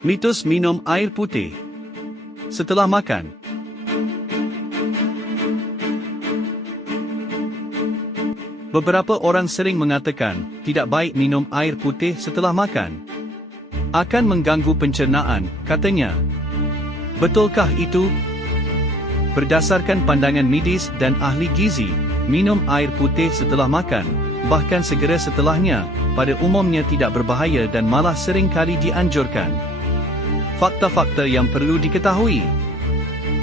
Mitos minum air putih setelah makan. Beberapa orang sering mengatakan tidak baik minum air putih setelah makan. Akan mengganggu pencernaan, katanya. Betulkah itu? Berdasarkan pandangan medis dan ahli gizi, minum air putih setelah makan, bahkan segera setelahnya, pada umumnya tidak berbahaya dan malah sering kali dianjurkan. Fakta-fakta yang perlu diketahui.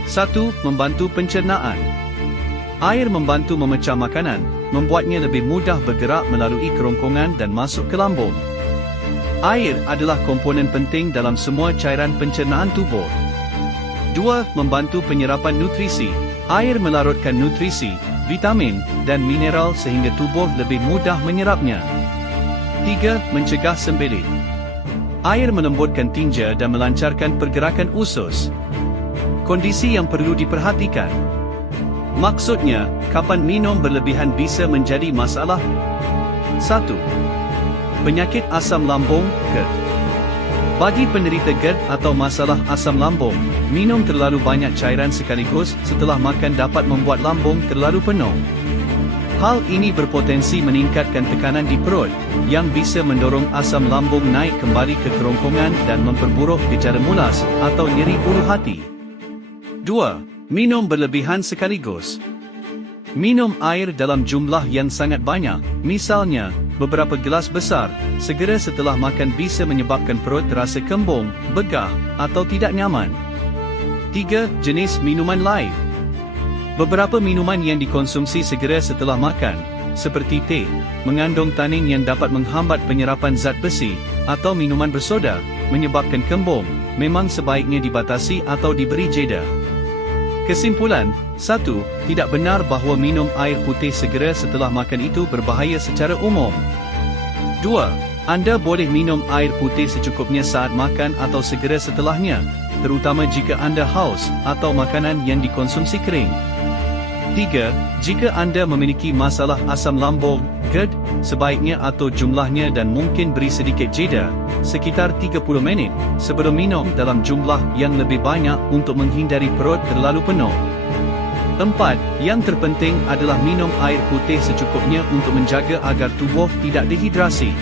1. Membantu pencernaan. Air membantu memecah makanan, membuatnya lebih mudah bergerak melalui kerongkongan dan masuk ke lambung. Air adalah komponen penting dalam semua cairan pencernaan tubuh. 2. Membantu penyerapan nutrisi. Air melarutkan nutrisi, vitamin, dan mineral sehingga tubuh lebih mudah menyerapnya. 3. Mencegah sembelit. Air melembutkan tinja dan melancarkan pergerakan usus. Kondisi yang perlu diperhatikan. Maksudnya, kapan minum berlebihan bisa menjadi masalah? 1. Penyakit asam lambung, GERD. Bagi penderita GERD atau masalah asam lambung, minum terlalu banyak cairan sekaligus setelah makan dapat membuat lambung terlalu penuh. Hal ini berpotensi meningkatkan tekanan di perut, yang bisa mendorong asam lambung naik kembali ke kerongkongan dan memperburuk gejala mulas atau nyeri ulu hati. 2. Minum berlebihan sekaligus. Minum air dalam jumlah yang sangat banyak, misalnya, beberapa gelas besar, segera setelah makan bisa menyebabkan perut terasa kembung, begah, atau tidak nyaman. 3. Jenis minuman lain. Beberapa minuman yang dikonsumsi segera setelah makan, seperti teh, mengandung tanin yang dapat menghambat penyerapan zat besi, atau minuman bersoda, menyebabkan kembung, memang sebaiknya dibatasi atau diberi jeda. Kesimpulan, 1. Tidak benar bahawa minum air putih segera setelah makan itu berbahaya secara umum. 2. Anda boleh minum air putih secukupnya saat makan atau segera setelahnya, terutama jika anda haus atau makanan yang dikonsumsi kering. 3. Jika anda memiliki masalah asam lambung, GERD, sebaiknya atur jumlahnya dan mungkin beri sedikit jeda, sekitar 30 minit, sebelum minum dalam jumlah yang lebih banyak untuk menghindari perut terlalu penuh. 4. Yang terpenting adalah minum air putih secukupnya untuk menjaga agar tubuh tidak dehidrasi.